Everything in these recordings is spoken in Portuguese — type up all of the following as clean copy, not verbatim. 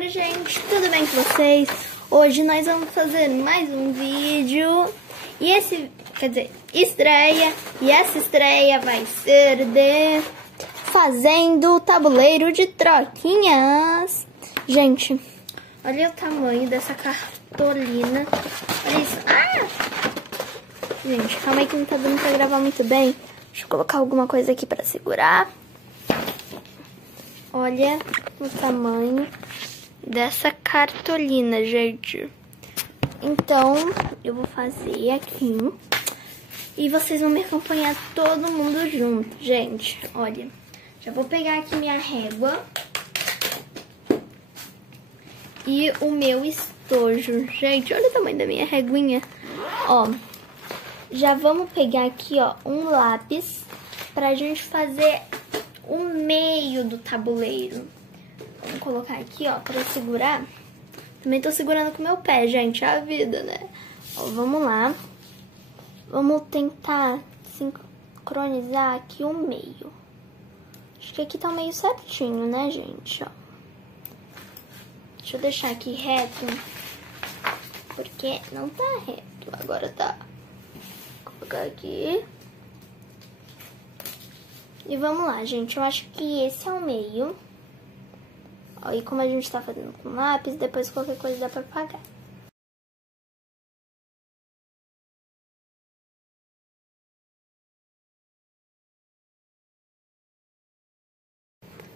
tarde, gente, tudo bem com vocês? Hoje nós vamos fazer mais um vídeo e estreia, e essa estreia vai ser de fazendo tabuleiro de troquinhas. Gente, olha o tamanho dessa cartolina, olha isso. Gente, calma aí que não tá dando pra gravar muito bem. Deixa eu colocar alguma coisa aqui pra segurar. Olha o tamanho dessa cartolina, gente. Então, eu vou fazer aqui. E vocês vão me acompanhar todo mundo junto, gente. Olha, já vou pegar aqui minha régua. E o meu estojo. Gente, olha o tamanho da minha réguinha. Ó, já vamos pegar aqui, ó, um lápis pra gente fazer o meio do tabuleiro. Vamos colocar aqui, ó, pra segurar. Também tô segurando com o meu pé, gente, é a vida, né? Ó, vamos lá. Vamos tentar sincronizar aqui o meio. Acho que aqui tá o meio certinho, né, gente? Ó. Deixa eu deixar aqui reto, porque não tá reto. Agora tá. Vou colocar aqui. E vamos lá, gente. Eu acho que esse é o meio. Ó, e como a gente tá fazendo com lápis, depois qualquer coisa dá pra apagar.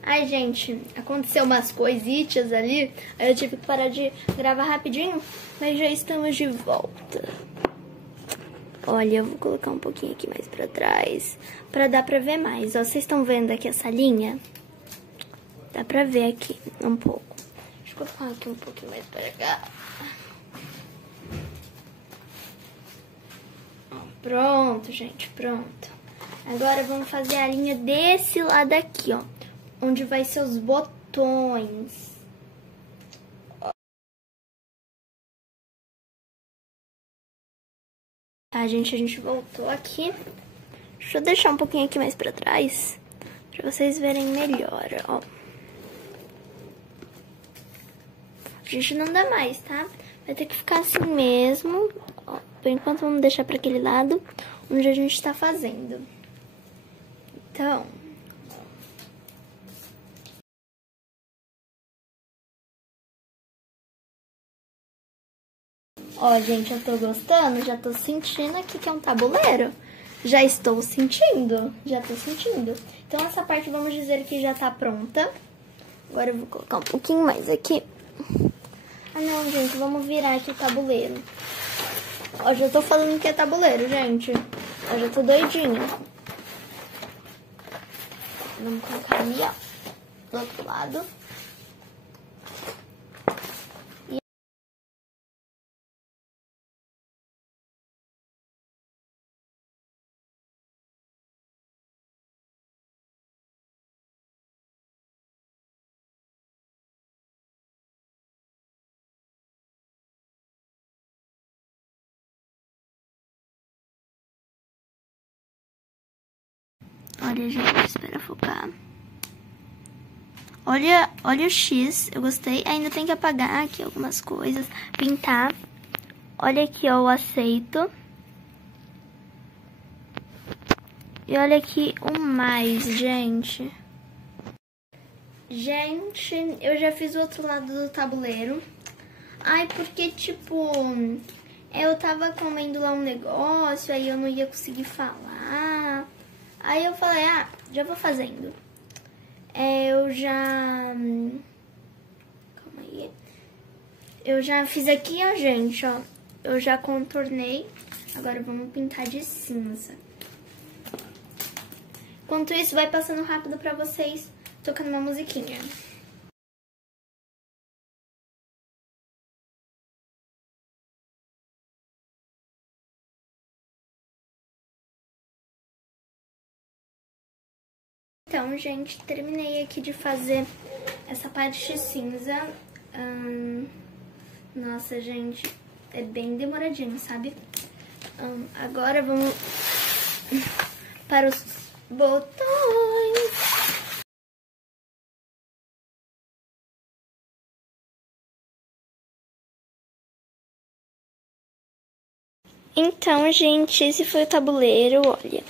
Ai, gente, aconteceu umas coisitas ali. Aí eu tive que parar de gravar rapidinho. Mas já estamos de volta. Olha, eu vou colocar um pouquinho aqui mais pra trás, pra dar pra ver mais. Ó, vocês estão vendo aqui essa linha? Dá pra ver aqui um pouco. Deixa eu colocar aqui um pouquinho mais pra cá. Ó, pronto, gente, pronto. Agora vamos fazer a linha desse lado aqui, ó. Onde vai ser os botões. Tá, gente, a gente voltou aqui. Deixa eu deixar um pouquinho aqui mais pra trás, pra vocês verem melhor, ó. A gente não dá mais, tá? Vai ter que ficar assim mesmo. Ó, por enquanto, vamos deixar pra aquele lado onde a gente tá fazendo. Então... Ó, gente, eu tô gostando, já tô sentindo aqui que é um tabuleiro. Já estou sentindo, já tô sentindo. Então, essa parte, vamos dizer que já tá pronta. Agora eu vou colocar um pouquinho mais aqui. Ah, não, gente, vamos virar aqui o tabuleiro. Ó, já tô falando que é tabuleiro, gente. Eu já tô doidinha. Vamos colocar ali, ó, do outro lado. Olha, gente, espera focar. Olha o X, eu gostei. Ainda tem que apagar aqui algumas coisas, pintar. Olha aqui, ó, o aceito. E olha aqui o mais, gente. Gente, eu já fiz o outro lado do tabuleiro. Ai, porque, tipo, eu tava comendo lá um negócio, aí eu não ia conseguir falar. Aí eu falei, já vou fazendo. Eu já... Calma aí. Eu já fiz aqui, ó, gente, ó. Eu já contornei. Agora vamos pintar de cinza. Enquanto isso, vai passando rápido pra vocês, tocando uma musiquinha. Então, gente, terminei aqui de fazer essa parte cinza. Nossa, gente, é bem demoradinho, sabe? Agora vamos para os botões. Então, gente, esse foi o tabuleiro, olha.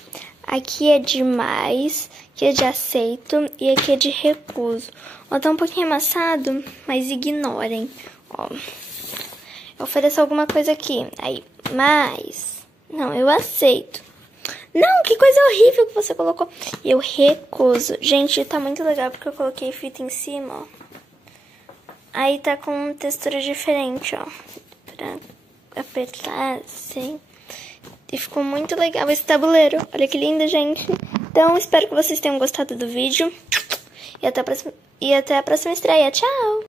Aqui é de mais, aqui é de aceito e aqui é de recuso. Ó, tá um pouquinho amassado, mas ignorem. Ó, eu ofereço alguma coisa aqui. Aí, mais. Não, eu aceito. Não, que coisa horrível que você colocou. Eu recuso. Gente, tá muito legal porque eu coloquei fita em cima, ó. Aí tá com textura diferente, ó. Pra apertar, assim. E ficou muito legal esse tabuleiro. Olha que lindo, gente. Então, espero que vocês tenham gostado do vídeo. E até a próxima estreia. Tchau!